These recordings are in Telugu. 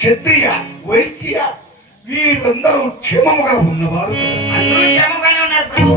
క్షత్రియ వైశ్య వీరందరూ క్షేమముగా ఉన్నవారు. అందరూ క్షేమంగానే ఉన్నారు ప్రభు.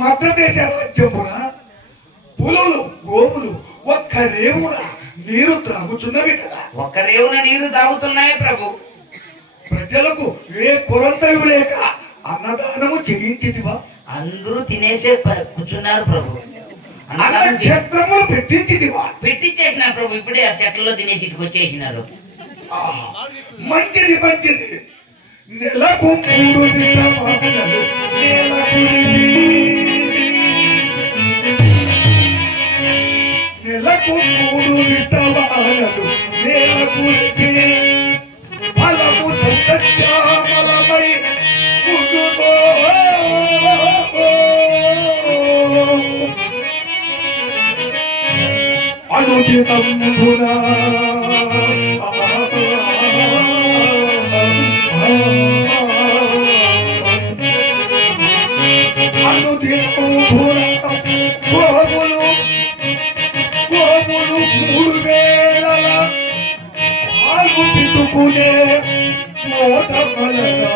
మధ్యదేశ రాజ్యమున పులులు గోవులు ఒక్క రేవున నీరు త్రాగుచున్నవి కదా. ఒక్క రేవున నీరు తాగుతున్నాయి ప్రభు. ప్రజలకు ఏ కొరతయు లేక అన్నదానము చేయించితివా? అందరూ తినేసే కూర్చున్నారు ప్రభు. క్షేత్రము పెట్టించితివా? పెట్టించేసిన ప్రభు. ఇప్పుడే ఆ చెట్లలో తినేసి ఇటుకు వచ్చేసినారు. మంచిది మంచిది. నెలకు 3 విస్తవాహనలు నెలకు 3 విస్తవాహనలు నేల కురిసి ఫలము సత్యమలమై ముందుకో అనుదినంబునా అనుదినంబునా గోవులు 3 వేళల పాలు పితుకునే మోదమలగా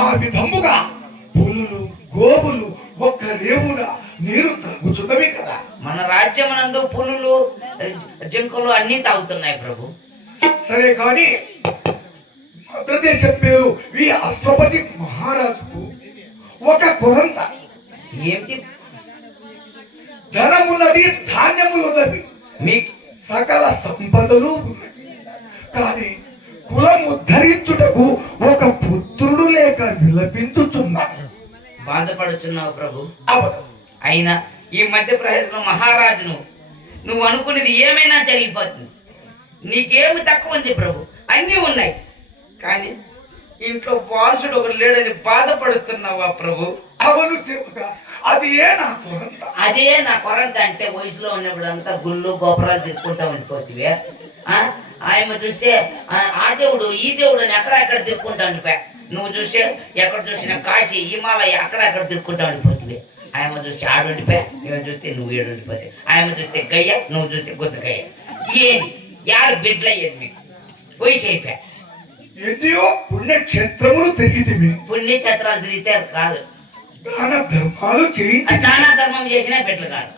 ఆ విధముగా పులులు గోవులు ఒక్క రేవున నీరు త్రాగుచున్నవి కదా. మన రాజ్యమునందు పులులు జింకలు అన్ని తాగుతున్నాయి ప్రభు. సరే కానీ మద్రదేశం పేరు ఈ అశ్వపతి మహారాజుకు ఒక కొరంత. ఏమిటి? ధనమున్నది, ధాన్యములున్నది, మీ సకల సంపదలు ఉన్నవి. కానీ కులం ఉద్ధరించుటకు ఒక పుత్రుడు లేక విలపించుచున్నాడు. బాధపడుచున్నావు ప్రభు. అవును. అయినా ఈ మధ్యప్రదేశ్లో మహారాజును నువ్వు అనుకునేది ఏమైనా జరిగిపోతుంది. నీకేమి తక్కువ ఉంది ప్రభు. అన్నీ ఉన్నాయి కానీ ఇంట్లో వారసుడు ఒకడు లేడని బాధపడుతున్నావా ప్రభు? అవును సేవక, అది ఏ నా కొరంత. అదే నా కొరంత. అంటే వయసులో ఉన్నప్పుడు అంతా గుళ్ళు గోపురాలు తిరుక్కుంటా ఉండిపోతుంది. ఆయన చూస్తే ఆ దేవుడు ఈ దేవుడు అని ఎక్కడ తిరుక్కుంటా ఉండిపోయా. నువ్వు చూస్తే ఎక్కడ చూసినా కాశీ హిమాలయ అక్కడ తిరుక్కుంటా ఉండిపోతుంది. ఆయన చూస్తే ఆడు ఉండిపోయా, నేను చూస్తే నువ్వు ఏడు ఉండిపోతే. ఆయన చూస్తే గయ్య, నువ్వు చూస్తే గుద్ద గయ్య. ఏది యారు బిడ్డలయ్యేది మీకు? వయసు అయిపోయా. ఎన్నో పుణ్యక్షేత్రములు తిరిగితివి. పుణ్యక్షేత్రాలు తిరిగితే కాదు, దాన ధర్మాలు చేయించి, దాన ధర్మం చేసినా బిడ్డలు కాదు.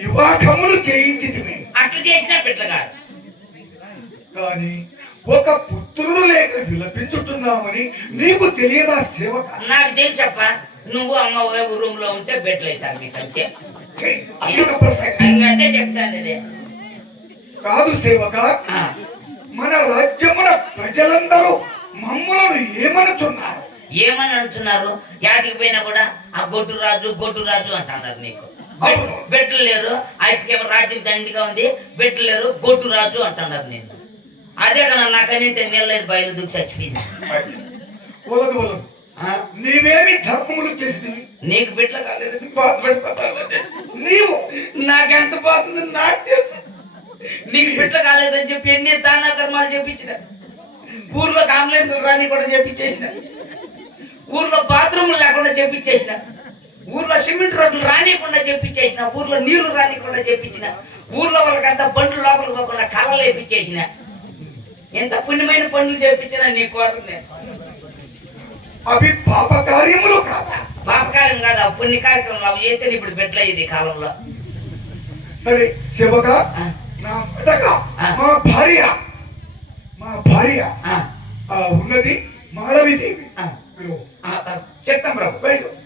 వివాహములు చేయించితివి, అట్లు చేసినా బిడ్డలు కాదు. కానీ ఒక పుత్రుడు లేక విలపించుతున్నామని నీకు తెలియదా సేవక? నాకు తెలుసప్ప. నువ్వు అమ్మ రూమ్ లో ఉంటే బిడ్డలు అవుతారు మీకు. అంతే. ఇంకంటే చెప్తాను. కాదు సేవక, మన రాజ్యమున ప్రజలందరూ మమ్మల్ని ఏమనుచున్నారు? ఏమని అంటున్నారు? యాటికి పోయినా కూడా ఆ గొడ్డు రాజు అంటున్నారు. నీకు బిడ్డలు లేరు, ఆయనకేమో రాజ్యం దండిగా ఉంది, బిడ్డలు లేరు, గొడ్డు రాజు అంటున్నారు. నేను అదే కదా నాకనింటే నీళ్ళని బయలు దూకి చచ్చిపోయింది. నీవేమి ధర్మములు చేసి నీకు బిడ్డలు కాలేదని బాధపడిపోతాను. నీవు నాకెంత బాగుందని నాకు తెలుసు. నీకు బిడ్డలు కాలేదని చెప్పి ఎన్ని దాన ధర్మాలు చేపించిన, ఊర్లో కాంబులెన్సులు రాని కూడా చేపించేసిన, ఊర్లో బాత్రూములు లేకుండా చేపించేసిన. ఊర్లో సిమెంట్ రోడ్లు రానియకుండా చెప్పించేసిన, ఊర్లో నీళ్లు రానియకుండా చెప్పించిన, ఊర్లో వాళ్ళకంతా బండ్లు లోపలికి పోకుండా కళ్ళలు వేపించేసిన. ఎంత పుణ్యమైన పనులు చేపించినా నీ కోసం నేను. అవి పాప కార్యములు కాదా? పాపకార్యం కాదు, ఆ పుణ్య కార్యక్రమాలు అవి చేస్తే ఇప్పుడు పెట్టలేదు ఈ కాలంలో. సరే శివక, ఆ, నా మొదట ఆ. మా భార్య ఆ, ఉన్నది మాళవిదేవి. ఆ. చెప్తాం ప్రభు. బయలు.